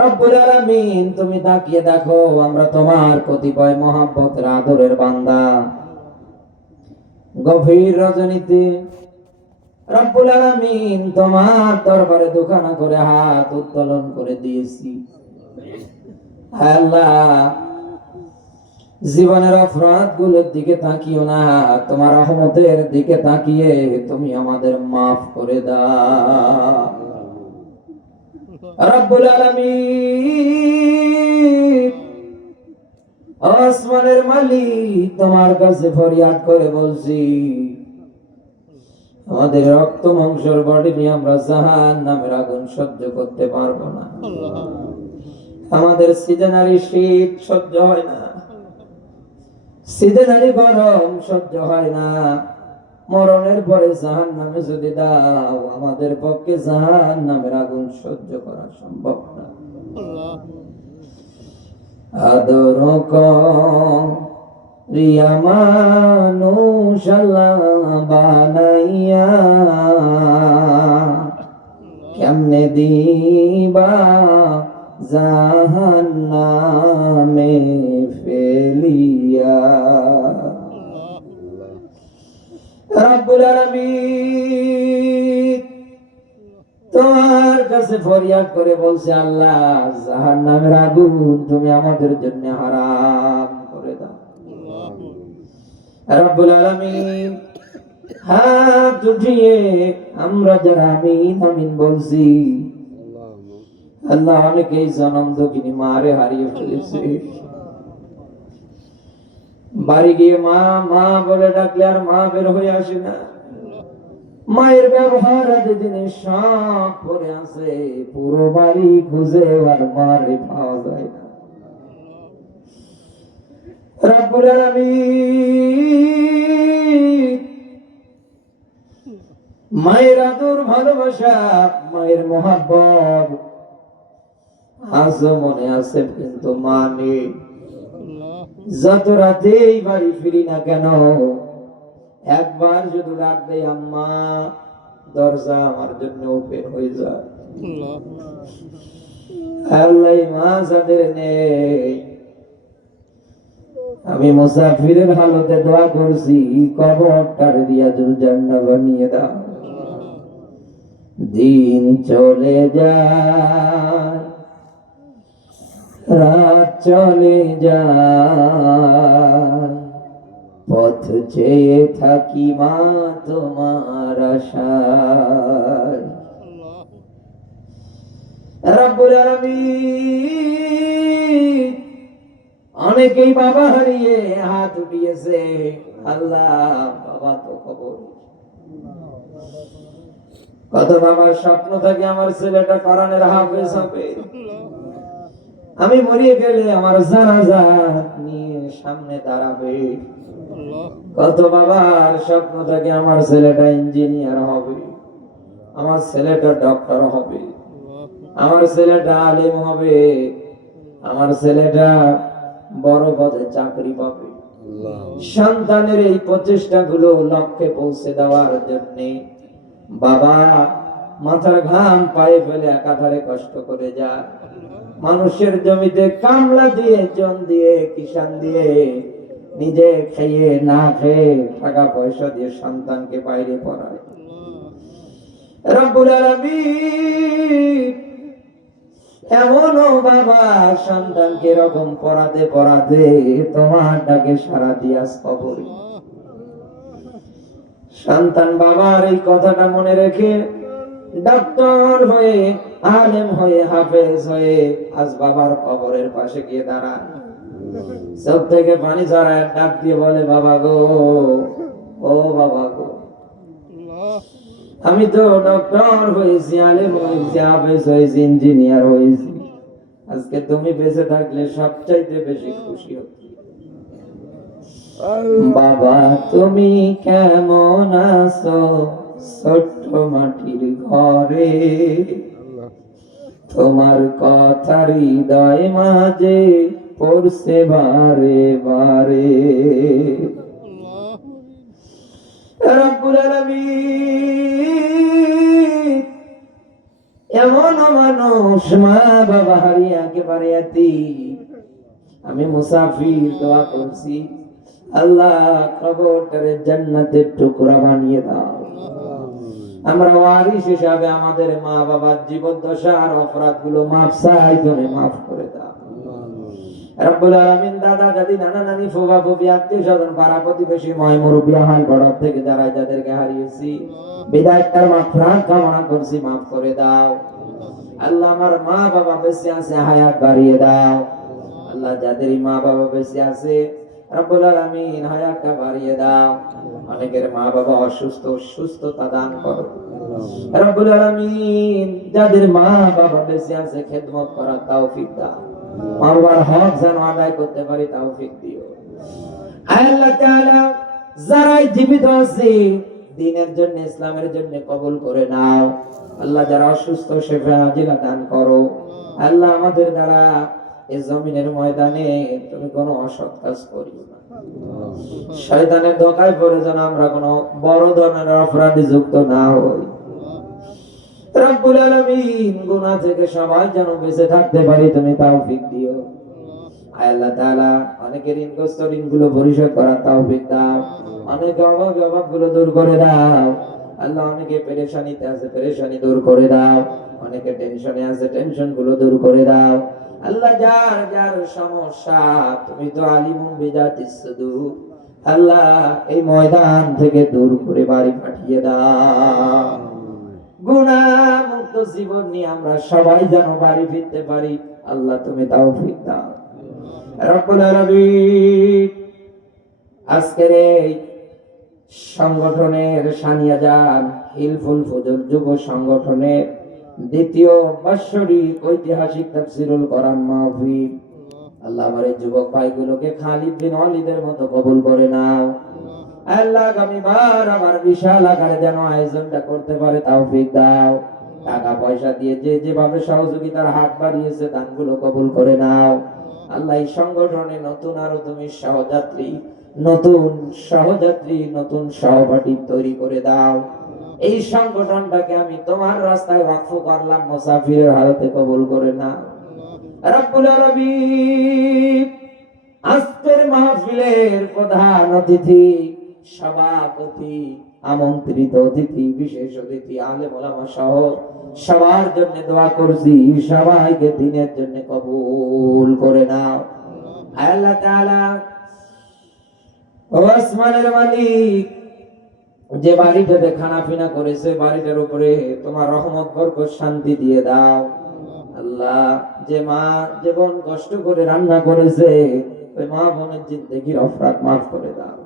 রব্বুল আলামিন, তুমি তাকিয়ে দেখো, আমরা তোমার কতিপয় মহব্বতের আদরের বান্দা। গভীর রজনীতে রব্বুল আলামিন তোমার দরবারে দুখানা করে হাত উত্তোলন করে দিয়েছি। আল্লাহ, জীবনের অপরাধ গুলোর দিকে তাকিও না, তোমার রহমতের দিকে তাকিয়ে তুমি আমাদের মাফ করে দাও। রব্বুল আলামিন, আসমানের মালিক, তোমার কাছে ফরিয়াদ করে বলছি, আমাদের রক্ত মাংসের বডি নিয়ে আমরা জাহান্নামের আগুন সহ্য করতে পারবো না। আমাদের সিজনারি শীত সহ্য হয় না, সিজনারি গরম সহ্য হয় না। মরণের পরে জাহান্নামে যদি দাও, আমাদের পক্ষে জাহান্নামের আগুন সহ্য করা সম্ভব না। আদর রিয়া মানুষ আল্লাহ বানাইয়া, কেমনে দিবা জাহান্নামে ফেলিয়া। রব্বুল আলামিন, তোমার কাছে ফরিয়াদ করে বলছে, আল্লাহ, জাহান্নামের আগুন তুমি আমাদের জন্য হারাম করে দাও। রব্বুল আলামিন, হাত উঠিয়ে আমরা যারা আমিন আমিন বলছি, আল্লাহ, অনেকেই জনম দুঃখিনী মারে হারিয়ে ফেলেছে। বাড়ি গিয়ে মা মা বলে ডাকলে আর মা বের হয়ে আসে না। মায়ের ব্যবহার আজ দিনে সব পরে আছে, পুরো বাড়ি খুঁজে আর মারে পাওয়া যায় না। রব্বুল আলামিন, মায়ের আদর ভালোবাসা, মায়ের মহব্বত আজও মনে আছে, কিন্তু মা নেই। যত রাতেই বাড়ি ফিরি না কেন, একবার যদি ডাক দেয় আম্মা, দরজা আমার জন্য ওপেন হয়ে যায়। আল্লাহ, মা যাদের নেই, আমি মুসাফিরের হালতে দোয়া করছি, কবরটার রিয়াজুল জান্নাহ বানিয়ে দাও। দিন চলে যায়, রাত চলে যায়, পথ চেয়ে থাকি মা তোমার আশায়। রব্বুল আলামিন, অনেকেই বাবা হারিয়ে হাত উঠিয়েছে। আল্লাহ, বাবা তো খবর, কত বাবার স্বপ্ন থাকে আমার ছেলেটা কোরআনের হাফেজ হবে, আমি মরিয়ে গেলে আমার জানাজা নিয়ে সামনে দাঁড়াবে। কত বাবার স্বপ্ন থাকে আমার ছেলেটা ইঞ্জিনিয়ার হবে, আমার ছেলেটা ডক্টর হবে, আমার ছেলেটা আলেম হবে, আমার ছেলেটা বড় পদে চাকরি পাবে। সন্তানের এই প্রচেষ্টা গুলো লক্ষ্যে পৌঁছে দেওয়ার জন্য বাবা মাথার ঘাম পায়ে ফেলে একাধারে কষ্ট করে যায়। মানুষের জমিতে কামলা দিয়ে, জন দিয়ে, কিষান দিয়ে, নিজে খেয়ে না খেয়ে টাকা পয়সা দিয়ে সন্তানকে বাইরে পড়ায়। রব্বুল আলামিন, এমনও বাবা সন্তানকে এরকম পড়াতে পড়াতে তোমার ডাকে সারা দিয়া কবরে। সন্তান বাবার এই কথাটা মনে রেখে ডক্টর হয়ে, আলেম হয়ে, হাফেজ হয়ে আজ বাবার কবরের পাশে গিয়ে দাঁড়ায়, চোখ থেকে পানি ঝরায়, ডাক দিয়ে বলে, বাবা গো, ও বাবা গো, আমি তো ডক্টর হয়েছি, আলেম হয়েছি, হাফেজ হয়েছি, ইঞ্জিনিয়ার হয়েছি, আজকে তুমি বেঁচে থাকলে সবচাইতে বেশি খুশি হতো। বাবা তুমি কেমন আছো ছোট্ট মাটির ঘরে, তোমার কথা হৃদয় মাঝে পড়ছে বারে বারে। রব্বুল আলামিন, এমন মানুষ মা বাবা হারিয়ে একেবারে এতিম। আমি মুসাফির দোয়া করছি, আল্লাহ কবরটারে জান্নাতের টুকরা বানিয়ে দাও। আমরা ওয়ারিস হিসাবে আমাদের মা বাবার জীবদ্দশা আর অপরাধগুলো মাফ চাই, তুমি মাফ করে দাও রব্বুল আলামিন। দাদা দাদি নানা নানি ফুফা ফুফি আত্মীয় স্বজন পাড়া প্রতিবেশী ময় মুরব্বী হাল বড় থেকে যারা যাদেরকে হারিয়েছি বিদায়টার মাগফিরাত কামনা করছি, মাফ করে দাও আল্লাহ। আমার মা বাবা বেঁচে আছে, হায়াত বাড়িয়ে দাও আল্লাহ। যাদের মা বাবা বেঁচে আছে রব্বুল আলামিন হায়াতটা বাড়িয়ে দাও। অনেকের মা বাবা অসুস্থ, সুস্থতা দান করো রব্বুল আলামিন। যাদের মা বাবা বেঁচে আছে খেদমত করার তৌফিক দাও, মারবার হক যেন আদায় করতে পারি তৌফিক দিও আল্লাহ তাআলা। যারাই জীবিত আছে দ্বীনের জন্য ইসলামের জন্য কবুল করে নাও আল্লাহ। যারা অসুস্থ শিফা আজিলা দান করো আল্লাহ। আমাদের দ্বারা এই জমিনের ময়দানে তুমি কোনো অসৎ কাজ করিও না, শয়তানের ধোঁকায় পড়ে যেন আমরা কোনো বড় ধরনের অপরাধে যুক্ত না হই রব্বুল আলামিন। গুনাহ থেকে সবাই যেন বেঁচে থাকতে পারি তুমি তৌফিক দিও আল্লাহ তাআলা। অনেকের ঋণগ্রস্ত ঋণগুলো পরিশোধ করার তৌফিক দাও, অনেকে অভাবগুলো দূর করে দাও আল্লাহ। অনেকে পেরেশানিতে আছে, পেরেশানি দূর করে দাও। অনেকে টেনশনে আছে, টেনশন গুলো দূর করে দাও আল্লাহ। যার যার সমস্যা তুমি তো আলিমুম বিজাতিস সুদূর আল্লাহ, এই ময়দান থেকে দূর করে বাড়ি পাঠিয়ে দাও। গুনাহ মুক্ত জীবন নিয়ে আমরা সবাই যেন বাড়ি ফিরতে পারি আল্লাহ, তুমি তৌফিক দাও রব্বুল আলামিন। আজকের এই সংগঠনের সানিয়াজান হিলফুল ফুজুর যুব সংগঠনের দ্বিতীয় বাৎসরিক ঐতিহাসিক তাফসীরুল কোরআন মাহফিল আল্লাহ। আমার এই যুবক ভাইগুলোকে খালিদ বিন ওয়ালিদের মতো কবুল করে নাও আল্লাহ। আগামীবার আবার বিশাল আকারে যেন আয়োজনটা করতে পারে তৌফিক দাও। টাকা পয়সা দিয়ে যে যেভাবে সহযোগিতার হাত বাড়িয়েছে দানগুলো কবুল করে নাও আল্লাহ। এই সংগঠনে নতুন আরো তুমি সহযাত্রী, নতুন সহপাঠী তৈরি করে দাও। এই সংগঠনটাকে আমি তোমার রাস্তায় ওয়াকফ করলাম, মুসাফিরের হালতে কবুল করে না রব্বুল আলামিন। আজকের মাহফিলের প্রধান অতিথি, সভাপতি, আমন্ত্রিত অতিথি, বিশেষ অতিথি, আলেম ওলামা সহ সবার জন্য দোয়া করছি, সবাইকে দ্বীনের জন্য কবুল করে নাও আল্লাহ তাআলা। ও আসমানের মালিক, যে বাড়িটাতে খানা পিনা করেছে বাড়িটার উপরে তোমার রহমত বরকত শান্তি দিয়ে দাও আল্লাহ। যে মা জীবন কষ্ট করে রান্না করেছে ওই মা বোনের জিন্দেগির অপরাধ মাফ করে দাও।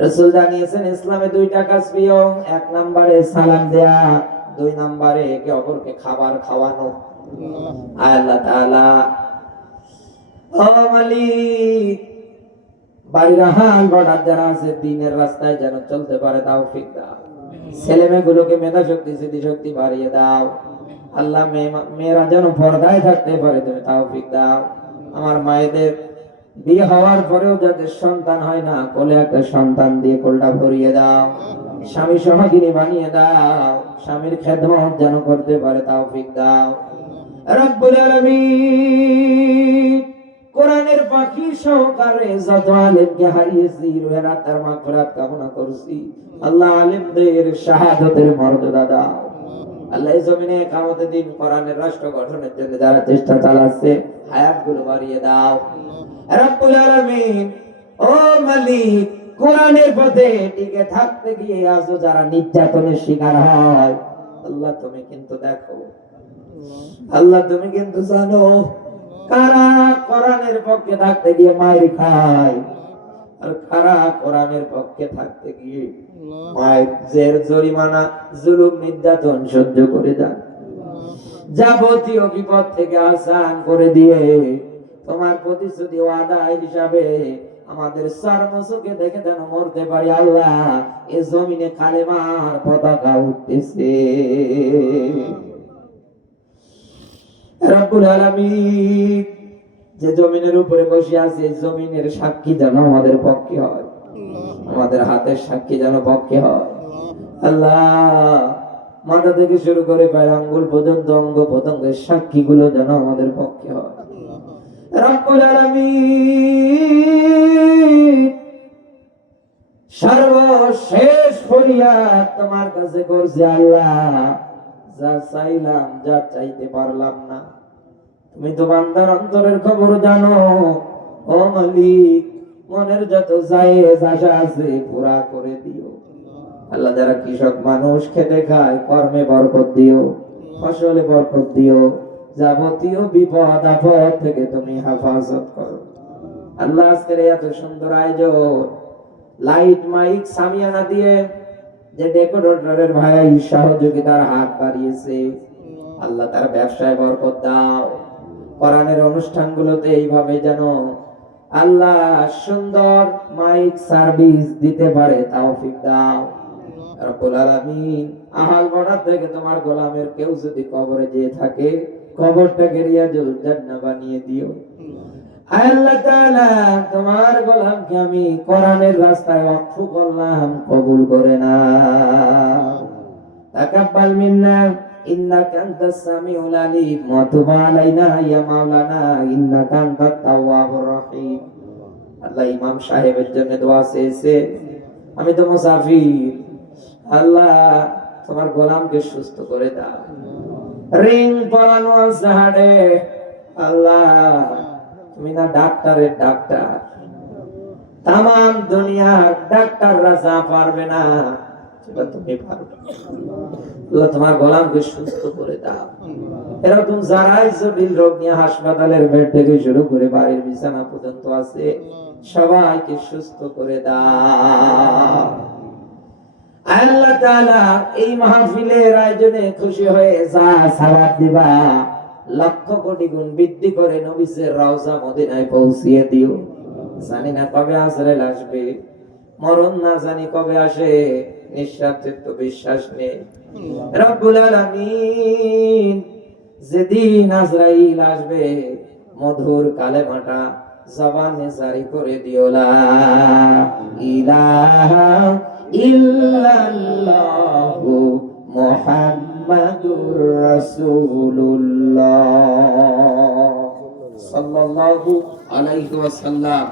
রাসূল জানিয়েছেন ইসলামে দুইটা কাজ প্রিয়, এক নম্বরে সালাম দেয়া, দুই নম্বরে একে অপরকে খাবার খাওয়ানো আল্লাহ তাআলা। ও মালিক, বাড়ির হাল বড়ার যারা আছে দ্বীনের রাস্তায় যেন চলতে পারে তৌফিক দাও। ছেলে মেয়েগুলোকে মেধা শক্তি স্মৃতি শক্তি বাড়িয়ে দাও আল্লাহ। মেয়েরা যেন পর্দায় থাকতে পারে তুমি তৌফিক দাও। আমার মায়েদের বিয়ে হওয়ার পরেও যাদের সন্তান হয় না, কোলে একটা সন্তান দিয়ে কোলটা ভরিয়ে দাও। স্বামী সহগিনী বানিয়ে দাও, স্বামীর খেদমত যেন করতে পারে তৌফিক দাও রব্বুল আলামিন। কোরআনের পাখি সহকারে যত আলেমকে হারিয়েছি রুহের আত্মার মাগফিরাত কামনা করছি আল্লাহ। আলেমদের শাহাদাতের মর্যাদা দাও আল্লাহ। এই জমিনে কিয়ামতের দিন কোরআনের রাষ্ট্র গঠনের জন্য যারা চেষ্টা চালাচ্ছে হায়াতগুলো বাড়িয়ে দাও রব্বুল আলামিন। ও মালিক, কোরআনের পথে টিকে থাকতে গিয়ে আজও যারা নির্যাতনের শিকার হয় আল্লাহ তুমি কিন্তু দেখো আল্লাহ, তুমি কিন্তু জানো কারা কোরআনের পক্ষে থাকতে গিয়ে মায়ের খায় আর কারা কোরআনের পক্ষে থাকতে গিয়ে মায়ের জের জরিমানা জুলুম নির্যাতন সহ্য করে যান। যাবতীয় বিপদ থেকে আসান করে দিয়ে তোমার প্রতিশ্রুতি ওয়াদা হিসাবে আমাদের সর্বসুখে দেখে যেন মরতে পারি আল্লাহ। এই জমিনে কালেমার পতাকা উঠতেছে রব্বুল আলামিন। যে জমিনের উপরে বসে আছে এই জমিনের সাক্ষী যেন আমাদের পক্ষে হয়, আমাদের হাতের সাক্ষী যেন পক্ষে হয় আল্লাহ। মাথা থেকে শুরু করে পায়ের আঙ্গুল পর্যন্ত অঙ্গ প্রত্যঙ্গের সাক্ষীগুলো যেন আমাদের পক্ষে হয়। রব্বুল আলামিন সর্বশেষ ফরিয়াদ তোমার কাছে করছি আল্লাহ, যা চাইলাম, যা চাইতে পারলাম না, তুমি তো বান্দার অন্তরের খবর জানো। ও মালিক, মনের যত জায়েজ আশা আছে পুরা করে দিও আল্লাহ। যারা কৃষক মানুষ, খেটে খায়, কর্মে বরকত দিও, ফসলে বরকত দিও, যাবতীয় বিপদ আপদ থেকে তুমি হেফাজত করো আল্লাহ। আজকের এত সুন্দর আয়োজন, লাইট মাইক সামিয়ানা দিয়ে যে ডেকোরেটরের ভাই সহযোগিতার হাত বাড়িয়েছে, আল্লাহ তার ব্যবসায় বরকত দাও। কোরআনের অনুষ্ঠানগুলোতে এইভাবে যেন আল্লাহ সুন্দর মাইক সার্ভিস দিতে পারে তৌফিক দাও রব্বুল আলামিন। আহাল বড়া থেকে তোমার গোলামের কেউ যদি কবরে যেয়ে থাকে, কবরটাকে রিয়াজুল জান্নাহ বানিয়ে দিও। আল্লাহ তাআলা, তোমার গোলামকে আমি কোরআনের রাস্তায় ওয়াকফ করলাম, কবুল করে নাও। তাকাব্বাল মিন্না ইন্নাকা আনতাস সামিউল আলিম ওয়া তুব আলাইনা ইয়া মাওলানা ইন্নাকা আনতাত তাওয়াবুর রহিম। আল্লাহ ইমাম সাহেবের জন্য দোয়া চেয়েছে, আমি তো মুসাফির, আল্লাহ তোমার গোলামকে সুস্থ করে দাও। রিং পরানো আছে হাড়ে, আল্লাহ তুমি না ডাক্তারের ডাক্তার, তাম দুনিয়ার ডাক্তাররা যা পারবে না সেটা তুমি পারবে। আল্লাহ তোমার গোলামকে সুস্থ করে দাও। এরকম যারাই জটিল রোগ নিয়ে হাসপাতালের বেড থেকে শুরু করে বাড়ির বিছানা পর্যন্ত আছে, সবাইকে সুস্থ করে দাও আল্লাহ তাআলা। এই মাহফিলের আয়োজনে খুশি হয়ে যা সালাত দিবা, লক্ষ কোটি গুণ বৃদ্ধি করে নবীর রওজা মদিনায় পৌঁছিয়ে দিও। জানি না কবে আজরাইল আসবে, মরণ না জানি কবে আসে, নিঃস্বার্থের তো বিশ্বাস নেই। রব্বুল আলামিন যেদিন আজরাইল আসবে, মধুর কালেমাটা জবানে জারি করে দিও, লা ইলাহা ইল্লাল্লাহু মুহাম্মাদুর রাসূলুল্লাহ সাল্লাল্লাহু আলাইহি ওয়াসাল্লাম।